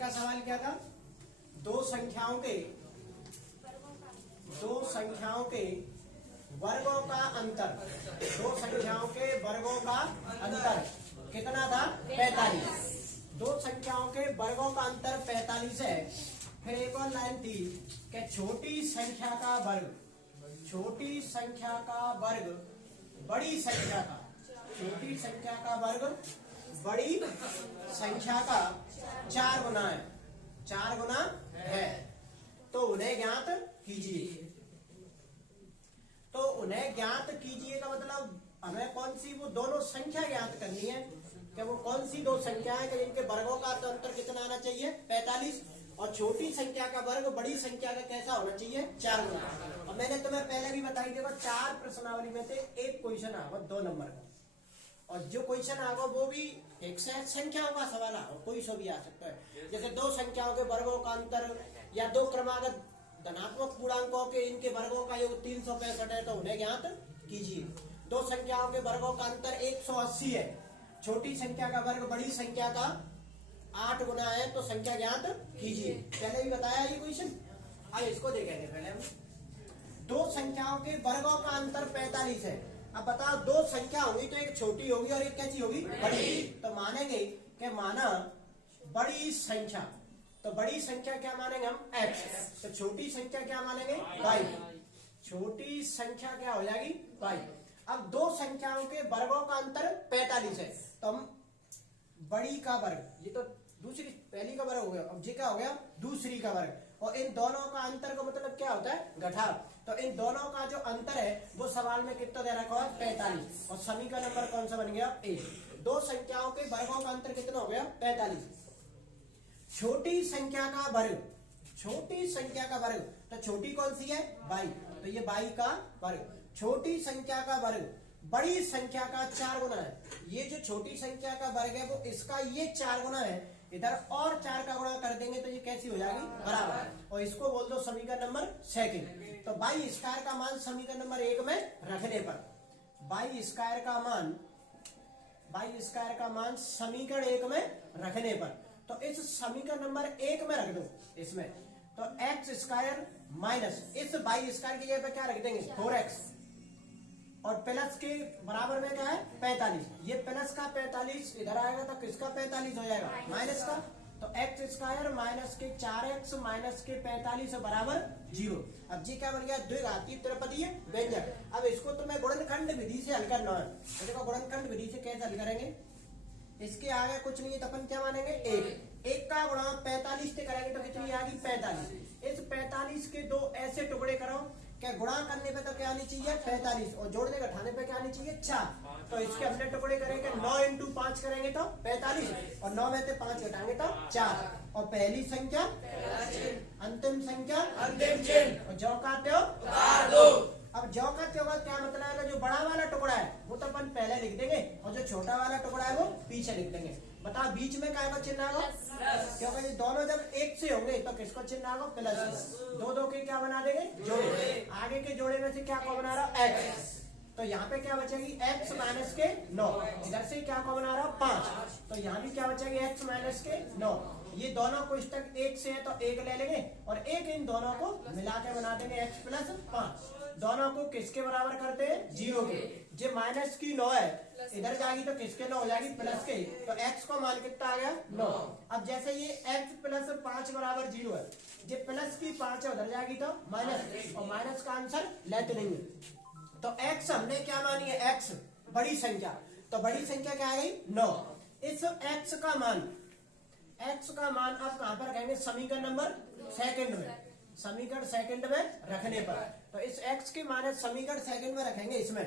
का सवाल क्या था? दो संख्याओं के वर्गों का अंतर, दो संख्याओं के वर्गों का अंतर कितना था? 45। दो संख्याओं के वर्गों का अंतर 45 है। फिर एक और लाइन थी कि छोटी संख्या का वर्ग बड़ी संख्या का, छोटी संख्या का वर्ग बड़ी संख्या का 4 गुना है, 4 गुना है। तो उन्हें ज्ञात कीजिए। तो उन्हें ज्ञात कीजिए का मतलब हमें कौन सी वो दोनों संख्या ज्ञात करनी है कि वो कौन सी दो संख्या है कि जिनके वर्गों का अंतर कितना आना चाहिए? 45। और छोटी संख्या का वर्ग बड़ी संख्या का कैसा होना चाहिए? 4 गुना। और मैंने तुम्हें पहले भी बताई, देखो 4 प्रश्नावली में से एक क्वेश्चन आगा 2 नंबर का, और जो क्वेश्चन आगा वो भी एक से संख्याओं का सवाल आगा, कोई सो भी आ सकता है। जैसे दो संख्याओं के वर्गों का अंतर या दो क्रमागत धनात्मक पूर्णांकों के इनके वर्गों का योग 365 है, तो उन्हें ज्ञात कीजिए। दो संख्याओं के वर्गों का अंतर 180 है। छोटी संख्या का वर्ग बड़ी संख्या का 8 गुना है, तो संख्या ज्ञात कीजिए। पहले भी बताया ये क्वेश्चन। अब इसको देखेंगे पहले हम। दो संख्याओं के वर्गों का अंतर 45 है। अब बताओ, दो संख्या होगी तो एक छोटी होगी और एक कैसी होगी? बड़ी। तो मानेंगे कि माना बड़ी संख्या, तो बड़ी संख्या क्या मानेंगे हम? x। तो छोटी संख्या क्या मानेंगे? y। छोटी संख्या क्या हो जाएगी? y। अब दो संख्याओं के वर्गों का अंतर 45 है, तो हम बड़ी का वर्ग, ये तो दूसरी पहली का वर्ग हो गया, अब ये क्या हो गया? दूसरी का वर्ग। और इन दोनों का अंतर का मतलब क्या होता है? घटाव। तो इन दोनों का जो अंतर है वो सवाल में कितना दे रखा है? 45। और समीकरण नंबर कौन सा बन गया? 1। दो संख्याओं के वर्गों का अंतर कितना हो गया? 45। छोटी संख्या का वर्ग, छोटी संख्या का वर्ग, तो छोटी कौन सी है? 22। तो ये 22 का वर्ग। छोटी संख्या का वर्ग बड़ी संख्या का 4 गुना है। ये जो छोटी संख्या का वर्ग है वो इसका ये 4 गुना है, इधर और 4 का गुणा कर देंगे तो ये कैसी हो जाएगी? बराबर। और इसको बोल दो समीकरण नंबर 2। तो 22 स्क्वायर का मान समीकरण नंबर 1 में रखने पर 22 स्क्वायर का मान समीकरण 1 में रखने पर, तो इस समीकरण नंबर 1 में रख दो इसमें, तो एक्स स्क्वायर माइनस इस 22 स्क्वायर की जगह पे क्या रख देंगे? 4x, और प्लस के बराबर में क्या है? 45। ये प्लस का 45 इधर आएगा तो किसका 45 हो जाएगा? माइनस का। तो एक्स स्क्वायर माइनस के 4x माइनस के 45 बराबर 0। अब जी क्या बन गया? द्विघातीय त्रिपदीय व्यंजक। अब इसको तो मैं गुणनखंड विधि से हल करना है। तो देखो गुणनखंड विधि से कैसे हल करेंगे? इसके आगे कुछ नहीं है तो अपन क्या मानेंगे? 1 का गुणा 45 से करेंगे तो कितनी आएगी? 45। इस 45 के दो ऐसे टुकड़े करो क्या गुणा करने पे तो क्या आनी चाहिए? 45, और जोड़ने घटाने पे क्या आनी चाहिए? 4। तो इसके हमने टुकड़े करेंगे 9 इंटू 5 करेंगे तो 45, और 9 में से 5 घटाएंगे तो 4। और पहली संख्या अंतिम संख्या अंतिम चिन्ह, और जौ का त्यों उतार दो। अब जौ का त्यों का क्या मतलब है? जो बड़ा वाला टुकड़ा है वो तो अपन पहले लिख देंगे, और जो छोटा वाला टुकड़ा है वो पीछे लिख देंगे। बता बीच में क्या चिन्ह आएगा? क्योंकि ये दोनों जब एक से होंगे तो किसको चिन्ह आएगा? प्लस। दो के क्या बना देंगे? जोड़े। आगे के जोड़े में से क्या को बना रहा? x। तो यहाँ पे क्या बचेगी? x माइनस के 9। इधर से क्या को बना रहा? 5। तो यहाँ भी क्या बचेगी? x माइनस के 9। ये दोनों को इस तक 1 से है तो 1 ले लेंगे, और 1 इन दोनों को मिला के बना देंगे x प्लस 5। दोनों को किसके बराबर करते हैं? 0 के। जो माइनस की 9 है इधर जाएगी तो किसके 9 हो जाएगी? प्लस के। तो x को मान कितना आ गया? 9। अब जैसे ये x प्लस 5 बराबर 0 है, जो प्लस की 5 है उधर जाएगी तो माइनस, और माइनस का आंसर लेते नहीं है। तो x हमने क्या मानी है? x बड़ी संख्या, तो बड़ी संख्या क्या है? 9। इस x का मान अब कहां पर रखेंगे? समीकरण नंबर 2 में। समीकरण 2 में रखने पर, तो इस x के मान समीकरण 2 में रखेंगे इसमें।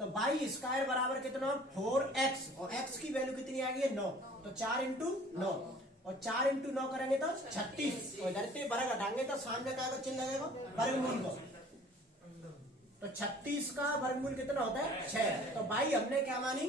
तो 22 स्क्वायर बराबर कितना? 4x, और x की वैल्यू कितनी आ गई? 9। तो 4 इंटू 9, और 4 इंटू 9 करेंगे तो 36। और इधर से वर्ग हटाएंगे तो सामने क्या चिन्ह लगेगा? वर्गमूल को। तो 36 का वर्गमूल कितना होता है? 6। तो 22 हमने क्या मानी?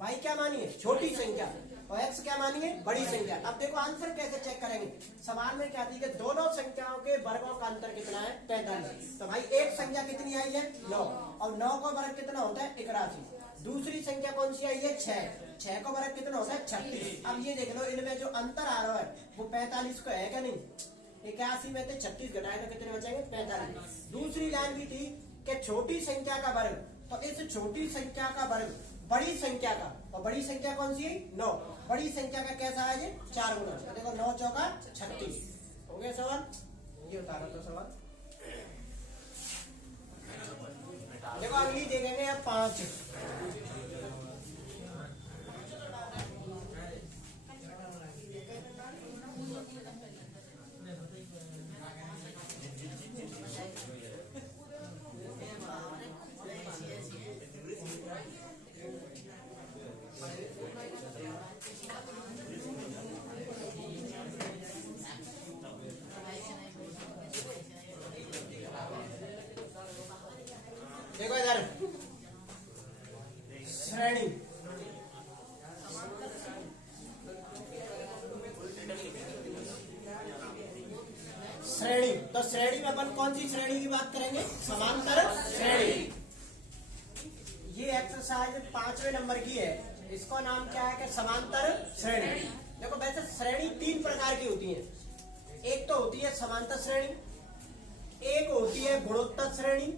22 क्या मानी है? छोटी संख्या, और x क्या मानी है? बड़ी संख्या। अब देखो आंसर कैसे चेक करेंगे? सवाल में क्या दिया? दोनों संख्याओं के वर्गों का अंतर कितना है? 45। तो भाई एक संख्या कितनी आई है? 9, और 9 का वर्ग कितना होता है? 81। दूसरी संख्या कौन सी आई है? 6। 6 का वर्ग कितना होता है 36। अब ये देख लो इनमें जो अंतर आ रहा है वो 45 का है क्या नहीं। 81 में से 36 घटाए तो कितने बचेंगे 45। दूसरी लाइन भी थी कि छोटी संख्या का वर्ग, तो इस छोटी संख्या का वर्ग बड़ी संख्या का, और बड़ी संख्या कौन सी है 9, बड़ी संख्या का कैसा है ये 4 गुना। तो देखो 9 चौका 36 हो गया सवाल। ये उतारो तो सवाल। देखो अगली देखेंगे अब 5। देखो इधर श्रेणी, श्रेणी तो श्रेणी में अपन कौन सी श्रेणी की बात करेंगे, समांतर श्रेणी। ये एक्सरसाइज 5वें नंबर की है, इसका नाम क्या है कि समांतर श्रेणी। देखो वैसे श्रेणी 3 प्रकार की होती है। एक तो होती है समांतर श्रेणी, एक होती है गुणोत्तर श्रेणी,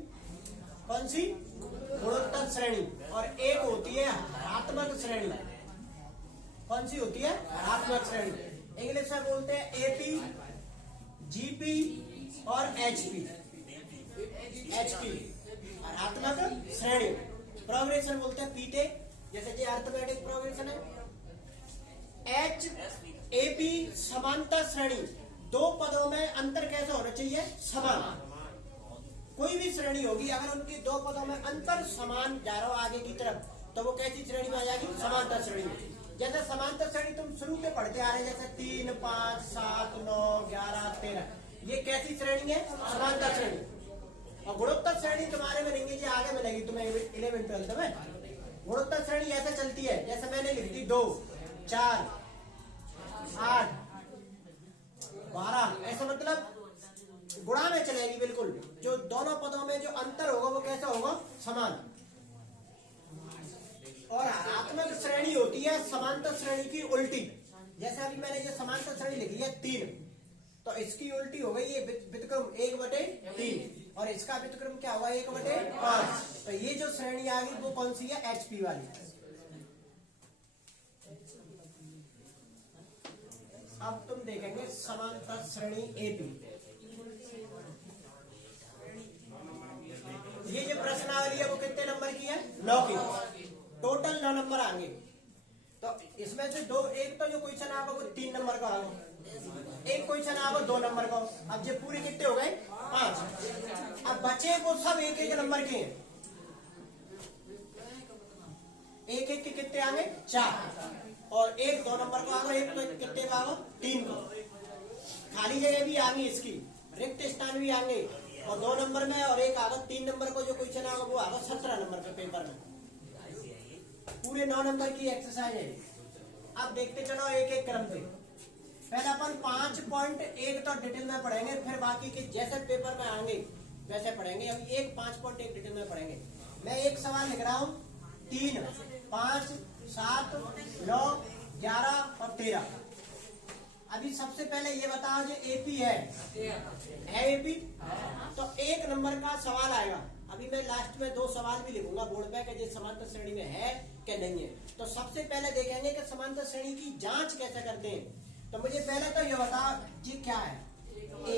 कौन सी गुणोत्तर श्रेणी, और एक होती है हरात्मक श्रेणी। कौन सी होती है हरात्मक श्रेणी। इंग्लिश में बोलते हैं एपी, जीपी और एचपी। एचपी हरात्मक श्रेणी। प्रोग्रेशन बोलते हैं पीटे, जैसे कि अर्थमेटिक प्रोग्रेशन है। एच एपी समांतर श्रेणी, दो पदों में अंतर कैसा होना चाहिए समान। कोई भी श्रेणी होगी अगर उनकी दो पदों में अंतर समान जा रहा हो आगे की तरफ, तो वो कैसी श्रेणी में आ जाएगी समांतर श्रेणी। जैसे समांतर श्रेणी तुम शुरू में पढ़ते आ रहे हैं, जैसे 3, 5, 7, 9, 11, 13, ये कैसी श्रेणी है समांतर श्रेणी। और गुणोत्तर श्रेणी तुम्हारे में नहीं, ये आगे मिलेगी तुम्हें 11th 12th में। गुणोत्तर श्रेणी ऐसे चलती है, जैसे मैंने लिख दी 2, 4, 8, 12, ऐसा मतलब गुणा में चलेगी बिल्कुल। जो दोनों पदों में जो अंतर होगा वो कैसा होगा समान। और हरात्मक श्रेणी होती है समांतर श्रेणी की उल्टी। जैसे अभी मैंने ये समांतर श्रेणी लिखी है 3, तो इसकी उल्टी हो गई ये व्युत्क्रम 1/3, और इसका व्युत्क्रम क्या होगा 1/5। तो ये जो श्रेणी आ गई वो कौन सी है एचपी वाली। अब तुम देखेंगे समांतर श्रेणी एपी। ये जो प्रश्नावली है वो कितने नंबर की है 9 की। टोटल 9 नंबर आएंगे। तो इसमें से दो, एक तो जो क्वेश्चन आएगा वो 3 नंबर का आएगा, एक क्वेश्चन आएगा 2 नंबर का। अब ये पूरे कितने हो गए 5। अब बचे वो सब 1-1 नंबर के हैं। 1-1 के कितने आएंगे 4, और एक 2 नंबर का आएगा, एक तो कितने का आएगा 3 का। खाली जगह भी आएंगी, इसकी रिक्त स्थान भी आएंगे, और 2 नंबर में, और एक आगा 3 नंबर को जो क्वेश्चन आगा वो आगा 17 नंबर के पेपर में। पूरे 9 नंबर की एक्सरसाइज है। अब देखते चलो एक एक क्रम से। पहले अपन 5.1 तो डिटेल में पढ़ेंगे, फिर बाकी के जैसे पेपर में आएंगे वैसे पढ़ेंगे। अभी 5.1 डिटेल में पढ़ेंगे। मैं एक सवाल लिख रहा हूँ 3, 5, 7, 9, 11 और 13। अभी सबसे पहले ये बताओ जो एपी है एपी, तो 1 नंबर का सवाल आएगा। अभी मैं लास्ट में 2 सवाल भी लिखूंगा बोर्ड पे कि समांतर श्रेणी में है कि नहीं है। तो सबसे पहले देखेंगे कि समांतर श्रेणी की जांच कैसे करते हैं। तो मुझे पहले तो ये बताओ जी क्या है ए,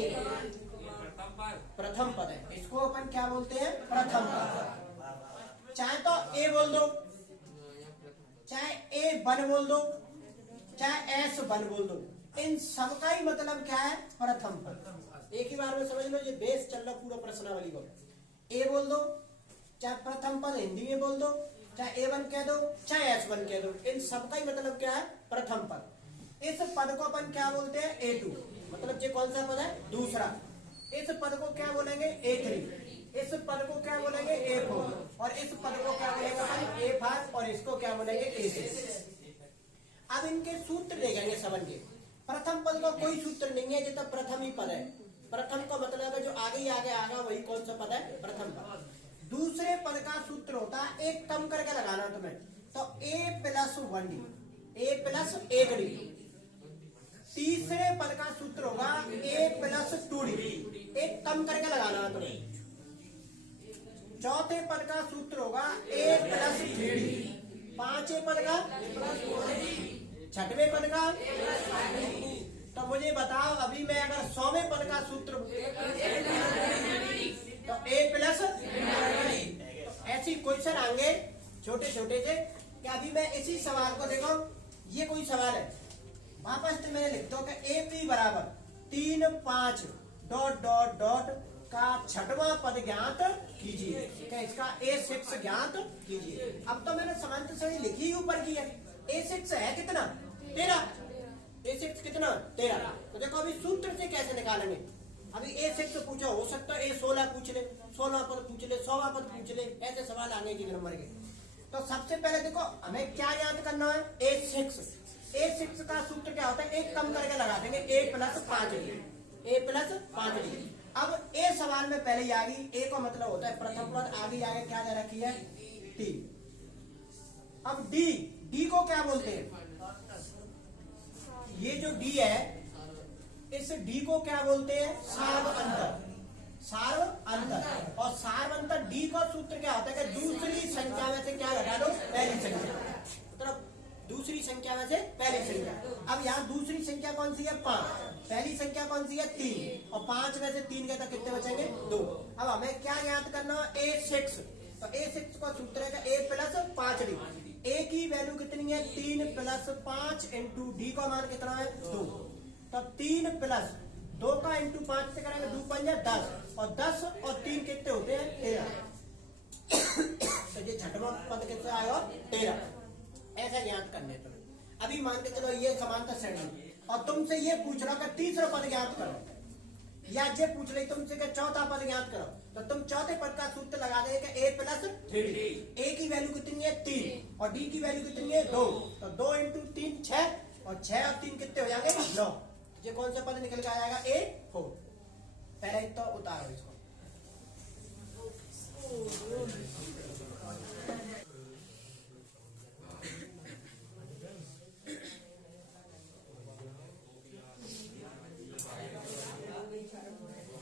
प्रथम पद है, इसको अपन क्या बोलते हैं प्रथम पद। चाहे तो ए बोल दो, चाहे ए वन बोल दो, चाहे एस वन बोल दो, इन सबका ही मतलब क्या है प्रथम पद। एक ही बार में समझ लो, ये बेस चल रहा पूरा प्रश्नावली को। ए बोल दो, चाहे प्रथम पद हिंदी में बोल दो, चाहे A1 कह दो, चाहे S1 कह दो, इन सबका ही मतलब क्या है प्रथम पद। इस पद को अपन क्या बोलते हैं A2, मतलब ये कौन सा पद है दूसरा। इस पद को क्या बोलेंगे A3, इस पद को क्या बोलेंगे A4, और इस पद को क्या बोलेंगे अपन A5, और इसको क्या बोलेंगे A6। अब इनके सूत्र देखेंगे सबन के। प्रथम पद का कोई सूत्र नहीं है, जितना प्रथम ही पद है। प्रथम का मतलब है जो आगे ही आगे आगा वही कौन सा पद है प्रथम पद। दूसरे पद का सूत्र होता है एक कम करके लगाना तुम्हें। तो a+1d, a+1d। तीसरे पद का सूत्र होगा a+2d, एक कम करके लगाना है तुम्हें। चौथे पद का सूत्र होगा a+3d, पांचवें पद का, छठवें पद का। तो मुझे बताओ अभी मैं अगर 100वें पद का सूत्र तो a+, ऐसी क्वेश्चन आएंगे छोटे छोटे से कि अभी मैं इसी सवाल को देखो, ये कोई सवाल है, वापस तो मैंने लिख दो कि AP बराबर 3, 5 ... का छठवां पद ज्ञात कीजिए, क्या इसका A6 ज्ञात कीजिए। अब तो मैंने समांतर श्रेणी लिखी ऊपर की है, A6 है कितना 13, A6 कितना 13। तो देखो अभी सूत्र से कैसे निकालेंगे। अभी A6 पूछा, हो सकता है A16 पूछ ले, 16 पद पूछ ले, 100वां पद पूछ ले, ऐसे सवाल आने के नंबर के। तो सबसे पहले देखो हमें क्या याद करना है, A6 का सूत्र क्या होता है, एक कम करके लगा देंगे a+5d। अब ए सवाल में पहले ही आ गई, ए का मतलब होता है प्रथम पद, आगे क्या दे रखी है 3। अब डी को क्या बोलते हैं, ये जो डी है इस डी को क्या बोलते हैं, सार्व अंतर। और सार्व अंतर डी का सूत्र क्या होता है कि दूसरी संख्या में से क्या घटा दो, पहली संख्या, मतलब दूसरी संख्या में से पहली संख्या। अब यहाँ दूसरी संख्या कौन सी है 5, पहली संख्या कौन सी है 3, और 5 में से 3 गए तो कितने बचेंगे 2। अब हमें क्या याद करना है A6, तो A6 का सूत्र है a+5d। a की वैल्यू कितनी है 3 + 5 × d का मान कितना है 2। तो 3 + 2 का × 5 से करेंगे 2 × 5 = 10, और 10 और 3 कितने होते हैं 13। तो ये छठवां पद कितना आएगा 13। ऐसा ज्ञात करने तुम्हें। अभी मान के चलो ये समांतर श्रेणी, और तुमसे ये पूछ रहा कि तीसरा पद ज्ञात करो, या ये पूछ रही तुमसे कि चौथा पद ज्ञात करो, तो तुम चौथे पद का सूत्र लगा देंगे कि a+3d। a की वैल्यू कितनी है 3, और d की वैल्यू कितनी है 2। तो 2 × 3 6, और 6 और 3 कितने हो जाएंगे 9। ये कौन सा पद निकल के आ जाएगा A4। पहले तो उतारो इसको।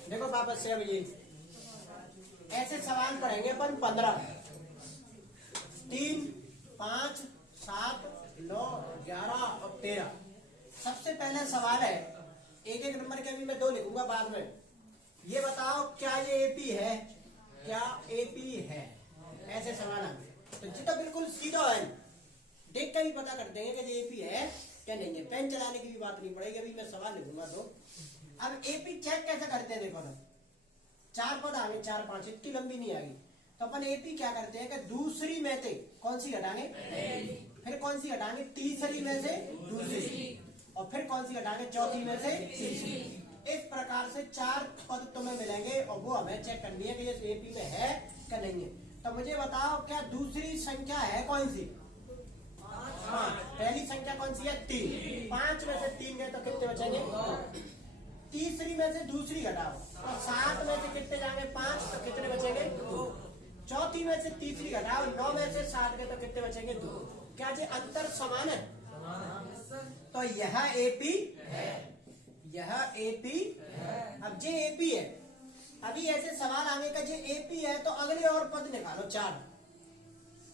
देखो वापस से अब ये ऐसे सवाल पढ़ेंगे अपन 15, 3, 5, 7, 9, 11 और 13। सबसे पहले सवाल है, एक एक नंबर के अभी मैं 2 लिखूंगा बाद में। ये बताओ क्या ये AP है, क्या AP है, ऐसे सवाल आते। तो जितना बिल्कुल सीधा है, देख कर भी पता करते हैं कि ये AP है क्या नहीं है, पेन चलाने की भी बात नहीं पड़ेगी। अभी मैं सवाल लिखूंगा 2। अब AP चेक कैसे करते हैं, देखो ना 4 पद आ गए, 4, 5, इतनी लंबी नहीं आएगी। तो अपन AP क्या करते हैं कि दूसरी में से कौन सी घटाएंगे, फिर कौन सी घटाएंगे तीसरी में से दूसरी, और फिर कौन सी घटाएंगे चौथी में से तीसरी। इस प्रकार से 4 पद तुम्हें मिलेंगे, और वो हमें चेक करनी है कि ये AP में है क्या नहीं है। तो मुझे बताओ क्या दूसरी संख्या है कौन सी 5, पहली संख्या कौन सी है 3, 5 में से 3 गए तो कितने बचेंगे। तीसरी में से दूसरी घटाओ, तो 7 में से कितने जाएंगे 5, तो कितने बचेंगे 2। चौथी में से तीसरी घटाओ, 9 में से 7 गए तो कितने बचेंगे 2। क्या ये अंतर समान है, तो यह AP है, यह AP है। अब ये AP है, अभी ऐसे सवाल आने का ये AP है तो अगले और पद निकालो 4,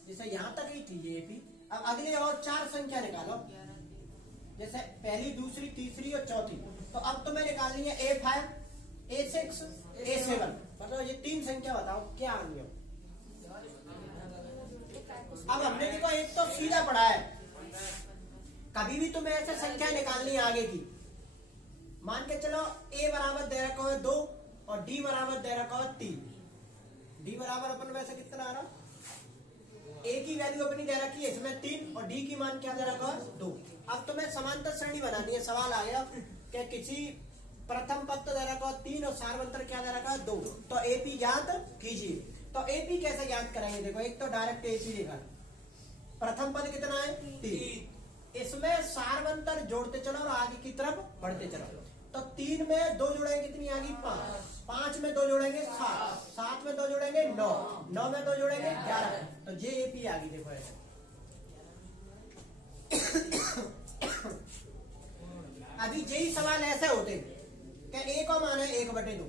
जैसे यहां तक ही थी ये AP। अब अगले और 4 संख्या निकालो, जैसे पहली, दूसरी, तीसरी और चौथी। तो अब तुम्हें निकालनी है A5, A6, A7। मतलब ये 3 संख्या बताओ क्या आनी है। अब हमने देखो एक तो सीधा पढ़ा है, कभी भी तुम्हें ऐसे संख्या निकालनी है आगे की। मान के चलो A बराबर दे रखा है 2, और D बराबर दे रखा है 3। D बराबर अपन वैसे कितना आ रहा, A की वैल्यू अपनी दे रखी है इसमें 3, और D की मान क्या दे रखा है 2। अब तुम्हें समांतर श्रेणी बनानी है। सवाल आ गया कि किसी प्रथम पद दे रखा है 3, और सार्वंतर क्या दे रखा है 2, तो AP ज्ञात कीजिए। तो AP कैसे ज्ञात करेंगे, देखो एक तो डायरेक्ट AP देखा, प्रथम पद कितना है 3, इसमें सार्वंतर जोड़ते चलो और आगे की तरफ बढ़ते चलो। तो 3 में 2 जोड़ेंगे कितनी आ गई 5, 5 में 2 जोड़ेंगे 7, 7 में 2 जोड़ेंगे 9, 9 में 2 जोड़ेंगे 11। तो ये AP आ गई। देखो ऐसे अभी यही सवाल ऐसे होते कि ए का मान है 1/2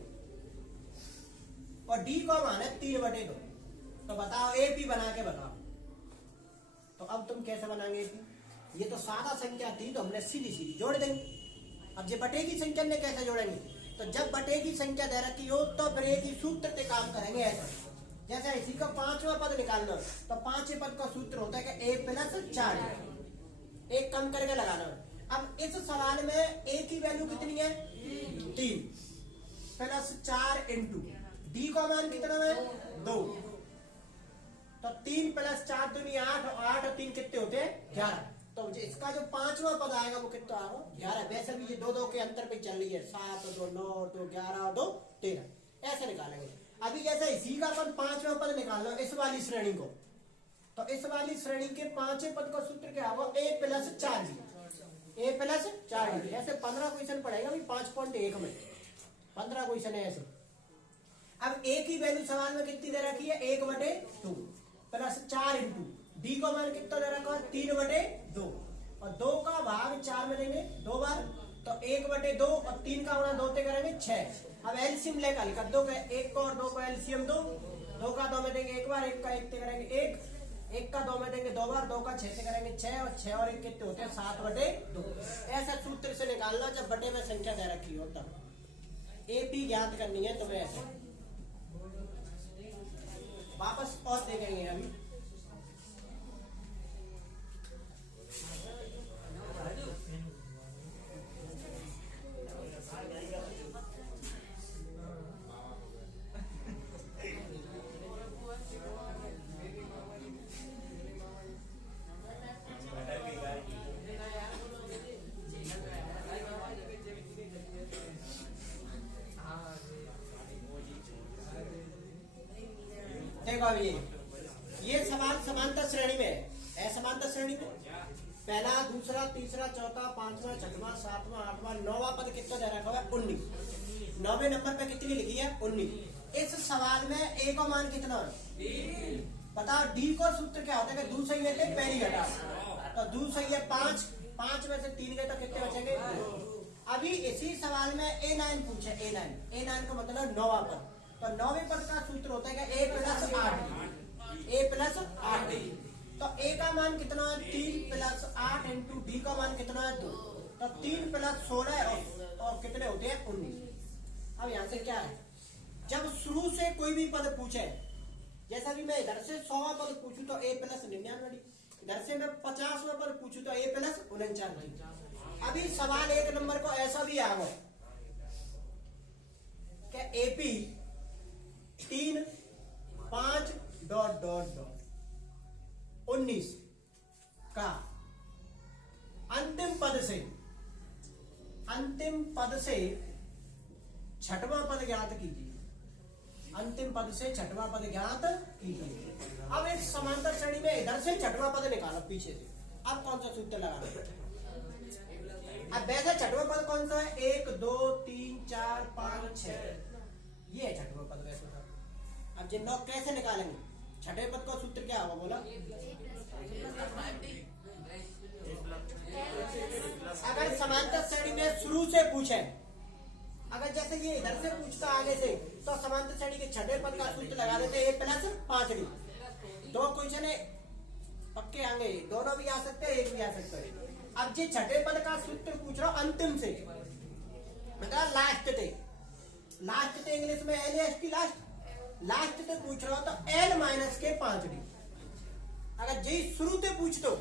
और डी का मान है 3/2, तो बताओ एपी बना के बताओ। तो अब तुम कैसे बनाएंगे एपी? ये तो सादा संख्या थी तो हमने सीधी सीधी जोड़ देंगे। अब ये बटे की संख्या ने कैसे जोड़ेंगे? तो जब बटे की संख्या दे रखी हो तो फिर एक ही सूत्र से काम करेंगे। ऐसा जैसे इसी का 5वां पद निकालना, तो 5वें पद का सूत्र होता है कि a+4, एक कम करके लगाना। अब इस सवाल में a की वैल्यू कितनी है? 3 + 4 इंटू डी का मान कितना है? 2। तो 3 + 4 दूनी 8, 8 और 3 कितने होते हैं? 11। तो इसका जो 5वां पद आएगा वो कितना आएगा? 11। वैसे भी ये 2 के अंतर पे चल रही है, 7 और 2 9 और 2 11 और 2 13, ऐसे निकालेंगे। अभी जैसे इसी का अपन 5वां पद निकालना इस वाली श्रेणी को, तो इस वाली श्रेणी के 5वें पद का सूत्र क्या होगा? a+4, a+4। ऐसे 15 क्वेश्चन पढ़ेगा अभी 5.1 में, 15 क्वेश्चन है ऐसे। अब a की वैल्यू सवाल में कितनी दे रखी है? 1/2 + 4 इंटू डी का मान कितना दे रखा है? 3/2 और 2 का भाग 4 में देंगे 2 बार, तो 1/2 और 3 का गुणा 2 से करेंगे 6। अब एलसीएम लेकर लिखा 2 का 1 और 2 का एलसीएम 2, 2 का 2 में देंगे 1 बार, 1 का 1 से करेंगे 1, 1 का 2 में देंगे 2 बार, 2 का 6 से करेंगे 6 और 6 और 1 कितने होते हैं? 7/2। ऐसा सूत्र से निकालना जब बटे में संख्या दे रखी हो तब। एपी ज्ञात करनी है तुम्हें ऐसे। वापस और देखेंगे अभी। देखो अभी ये सवाल समांतर श्रेणी में है। असमांतर श्रेणी में पहला, दूसरा, तीसरा, चौथा, 5वां, 6वां, 7वां, 8वां, 9वां पद कितना दे रखा है? 19। 9वें नंबर पे कितनी लिखी है? 19। इस सवाल में a का मान कितना है? बताओ। डी का सूत्र क्या होता है? दूर सही है तो पहली घटा, तो दूर सही है 5, 5 में से 3 गए तो कितने बचेंगे? अभी इसी सवाल में a9 पूछे। a9 का मतलब 9वां पद, तो 9वें पद का सूत्र होता है कि a+8। तो a का मान कितना है? 3 + 8 इंटू डी का मान कितना है? 2। तो 3 + 16 और कितने होते हैं? 19। अब यहाँ से क्या है? जब शुरू से कोई भी पद पूछे, जैसा भी मैं इधर से 100वां पद पूछूं तो a+99, इधर से मैं 50वां पद पूछूं तो a+49। अभी सवाल 1 नंबर को ऐसा भी आएगा कि एपी 3 5 ... 19 का अंतिम पद से 6वां पद ज्ञात कीजिए। अंतिम पद से 6वां पद ज्ञात कीजिए। अब इस समांतर श्रेणी में इधर से 6वां पद निकालो पीछे से। अब कौन सा सूत्र लगाना? अब वैसे 6वां पद कौन सा है? 1 2 3 4 5 6, ये है 6वां पद वैसे। अब जिन लोग कैसे निकालेंगे? 6वें पद का सूत्र क्या होगा? बोला। अगर समांतर श्रेणी में शुरू से पूछे, अगर जैसे ये इधर से पूछता आगे से, तो समांतर श्रेणी के 6वें पद का सूत्र लगा देते a+5d। 2 क्वेश्चन है पक्के आएंगे, दोनों भी आ सकते हैं, एक भी आ सकता है। अब ये 6वें पद का सूत्र पूछ रहा हूं अंतिम से, मतलब लास्ट थे इंग्लिश में LAST लास्ट से पूछ रहा हो तो L-5d। अगर जी शुरू से पूछ दो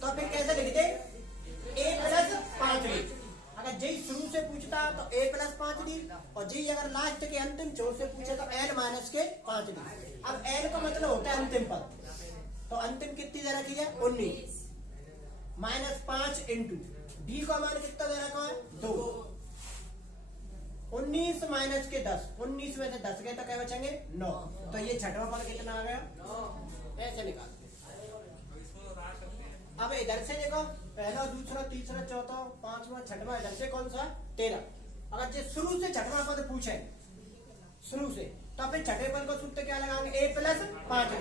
तो फिर कैसे लिखते? a+5d। अगर जी शुरू से पूछता तो a+5d, और जी अगर लास्ट के अंतिम छोर से पूछे तो L-5d। अब L का मतलब होता है अंतिम पद, तो अंतिम कितनी दे रखी है? 19 -5 इंटू डी का मान कितना दे रखा है? 2। 19 माइनस के 10, 19 में से 10 गए तो क्या बचेंगे? 9। तो ये 6वां पद कितना आ गया? 9। ऐसे निकालते। अब इधर से देखो, पहला, दूसरा, तीसरा, चौथा, 5वां, 6वां, इधर से कौन सा? 13। अगर जो शुरू से 6वां पद पूछे, शुरू से, तो फिर छठे पद को सूत्र क्या लगाएंगे, a प्लस 5।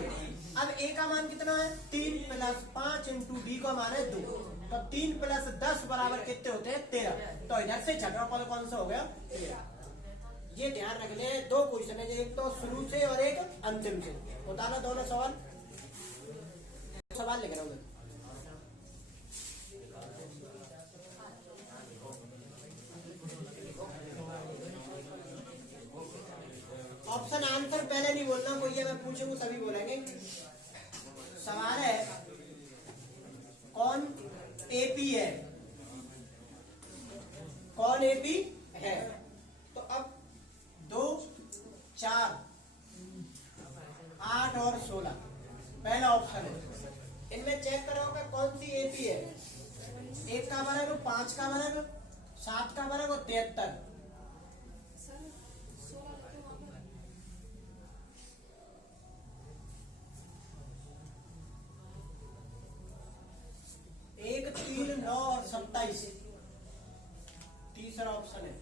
अब a का मान कितना है 3 प्लस 5 इंटू b का मान है 2, तो 3 प्लस 10 बराबर कितने होते हैं 13। तो इधर से छठा पद कौन सा हो गया 13। ये ध्यान रखने, दो क्वेश्चन है, एक तो शुरू से और एक अंतिम से। बताना दोनों सवाल लिख रहा हूँ मैं। ऑप्शन आंसर पहले नहीं बोलना, कोई ये मैं पूछूंगा तभी बोलेंगे। सवाल है कौन एपी है, कौन एपी है। तो अब 2, 4, 8 और 16 पहला ऑप्शन है। इनमें चेक करोगे कौन सी एपी है। 1 का वर्ग, 5 का वर्ग, 7 का वर्ग और 73। एक 3, 9 और 27 तीसरा ऑप्शन है।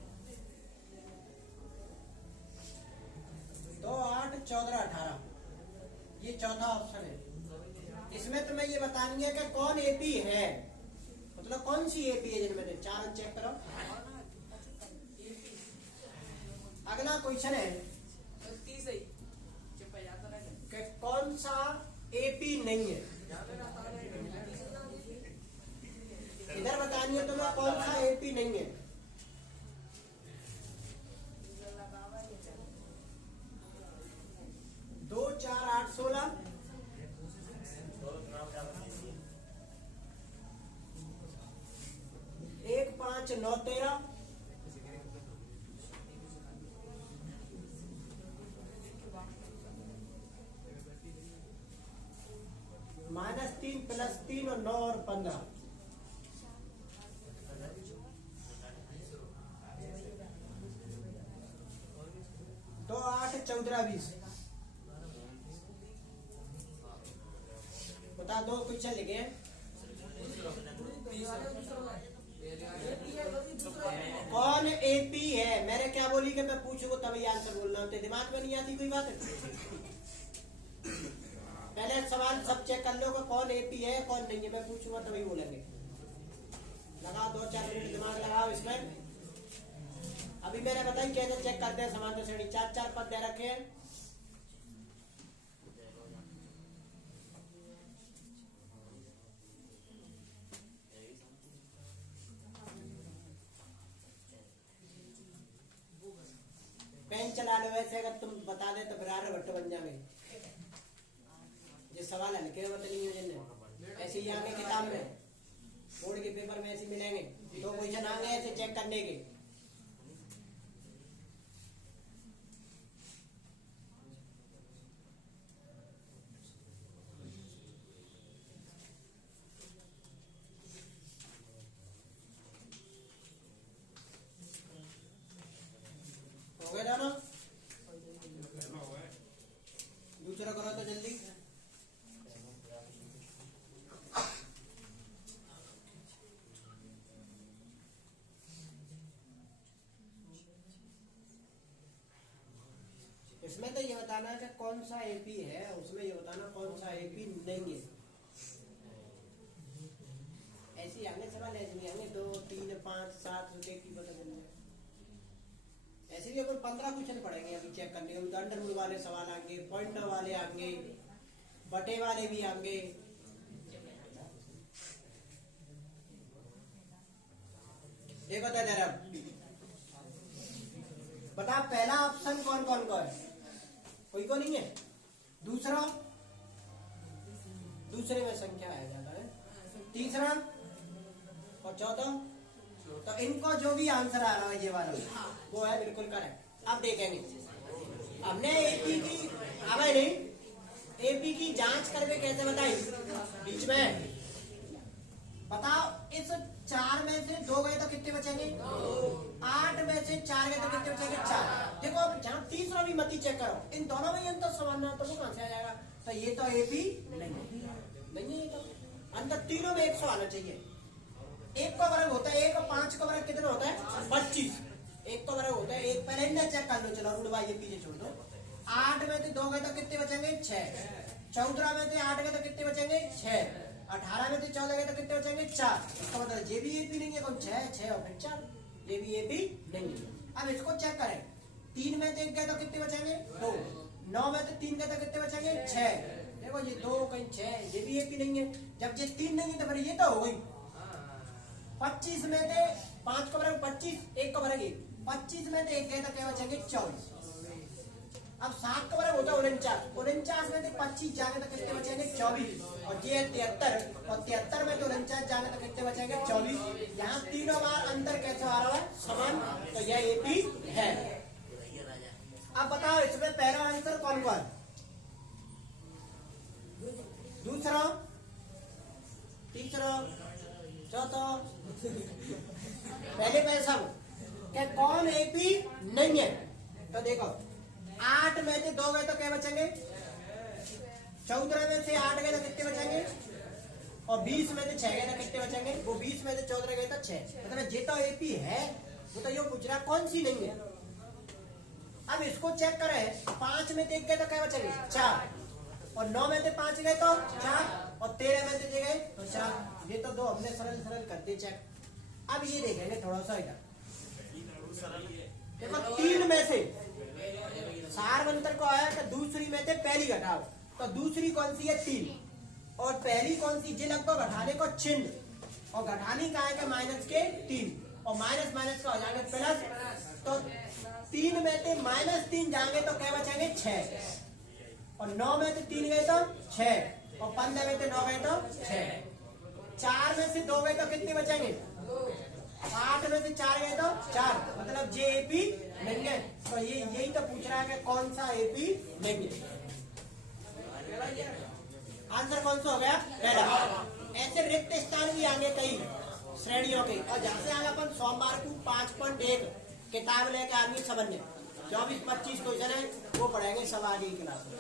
2, 8, 14, 18 ये चौथा ऑप्शन है। इसमें तुम्हें ये बतानी है कि कौन एपी है, मतलब कौन सी एपी है जिनमें से। चार चेक करो। अगला क्वेश्चन है कि कौन सा एपी नहीं है। इधर बतानी है तुम्हें कौन सा एपी नहीं है। दो, 4, 8, 16 1, 5, 9, 13 -3 + 3 और 9 और 15 2, 8, 14, 20 बता दो क्वेश्चन लिखे। कौन एपी है। मैंने क्या बोली कि मैं पूछूंगा तभी आंसर बोलना, तो दिमाग में नहीं आती कोई बात। पहले सवाल सब चेक कर लो कौन एपी है कौन नहीं है, मैं पूछूंगा तभी बोलेंगे। लगाओ 2-4 मिनट दिमाग लगाओ इसमें। अभी मैंने बताई कैसे चेक करते हैं समांतर श्रेणी। 4-4 पद दे रखे हैं। पेन चला लो, वैसे अगर तुम बता दे तो फिर आर्यभट्ट बन जाओगे। ये सवाल हल्के मत नहीं है, ऐसे ही आगे किताब में बोर्ड के पेपर में ऐसे मिलेंगे। दो क्वेश्चन आगे ऐसे चेक करने के। हो गया ना, दूसरा करो तो जल्दी। इसमें तो ये बताना है कि कौन सा एपी है, उसमें ये बताना कौन सा एपी नहीं है। ऐसे ही आगे सवाल ऐसे नहीं आएंगे 2, 3, 5, 7 की पता चल जाए। ऐसे भी अपन 15 क्वेश्चन पढ़ेंगे अभी चेक करने के। अंडर रूल वाले सवाल आएंगे, पॉइंट वाले आएंगे, बटे वाले भी आएंगे। देखो तो जरा बता, पहला ऑप्शन कौन कौन का है। कोई को नहीं है। दूसरा, दूसरे में संख्या है ज्यादा है। तीसरा और चौथा। तो इनको जो भी आंसर आ रहा है ये वाला वो है बिल्कुल करेक्ट। अब देखेंगे हमने एपी की आवे नहीं, एपी की जांच करके कैसे बताई बीच में। बताओ इस 4 में से 2 गए तो कितने बचेंगे 8 में से 4 गए तो कितने बचेंगे 4। देखो अब जहाँ तीसरा भी मत ही चेक करो, इन दोनों में अंतर समान ना तो वो कहां से आ जाएगा। तो ये तो एपी नहीं है। तो अंतर तीनों में 100 आना चाहिए। 1 का वर्ग होता है 1 और 5 का वर्ग कितना होता है 25। 1 का वर्ग होता है 1। पहले इन्हें चेक कर लो। चलो रूट बाई ये पीछे छोड़ दो। 8 में से 2 गए तो कितने बचेंगे 6, 14 में से 8 गए तो कितने बचेंगे 6, 18 में से 14 गए तो कितने बचेंगे 4। इसका मतलब ये भी AP नहीं है, कौन 6 और फिर 4, ये भी AP नहीं है। अब इसको चेक करें, 3 में से 1 गए तो कितने बचेंगे 2, 9 में से 3 गए तो कितने बचेंगे 6। देखो ये 2 कहीं 6, ये भी AP नहीं है। जब ये 3 नहीं है तो फिर ये तो हो गई। 25 में से 5 को बराबर 25, 1 को बराबर 25 में से 1 गए तो क्या बचेंगे 24। अब 7 को बराबर होता है 49, 49 में से 25 जाएंगे तो कितने बचेंगे 24, और ये 73, और 73 में से 49 जाएंगे तो कितने बचेंगे 24। यहाँ तीनों बार अंतर कैसे आ रहा है समान, तो यह AP है। अब बताओ इसमें पहला आंसर कौन हुआ, दूसरा, तीसरा, चौथा, पहले पैसा क्या कौन AP नहीं है। तो देखो 8 में से 2 गए तो क्या बचेंगे, 14 में से 8 गए तो कितने बचेंगे, और 20 में से 6 गए तो कितने बचेंगे, वो 20 में से 14 गए तो 6। मतलब ये तो AP है, वो तो ये पूछ रहा कौन सी नहीं है। अब इसको चेक करें, 5 में से 1 गए तो क्या बचेंगे 4, और 9 में से 5 गए तो 4, और 13 में से गए तो 4। ये तो दो हमने सरल सरल करते चेक। अब ये देखेंगे थोड़ा सा इधर, देखो 3 में से सार अंतर को आया तो दूसरी में से पहली घटाओ, तो दूसरी कौन सी है 3, और पहली कौन सी, जिन को घटाने को चिन्ह, और घटाने का आएगा माइनस के 3, और माइनस माइनस का हो जाएगा प्लस। तो 3 में से -3 जाएंगे तो क्या बचेंगे 6, और 9 में से 3 गए तो 6, और 15 में से 9 गए तो 6, 4 में से 2 गए तो कितने बचेंगे, 8 में से 4 गए तो 4। मतलब जे AP नहीं है। तो ये यही तो पूछ रहा है कि कौन सा AP नहीं है। आंसर कौन सा हो गया पहला। ऐसे रिक्त स्थान भी आगे कई श्रेणियों के, और जहाँ से आगे अपन सोमवार को 5.1 किताब लेकर आदमी समझने 24-25 क्वेश्चन है, वो पढ़ेंगे सब आगे की क्लास में।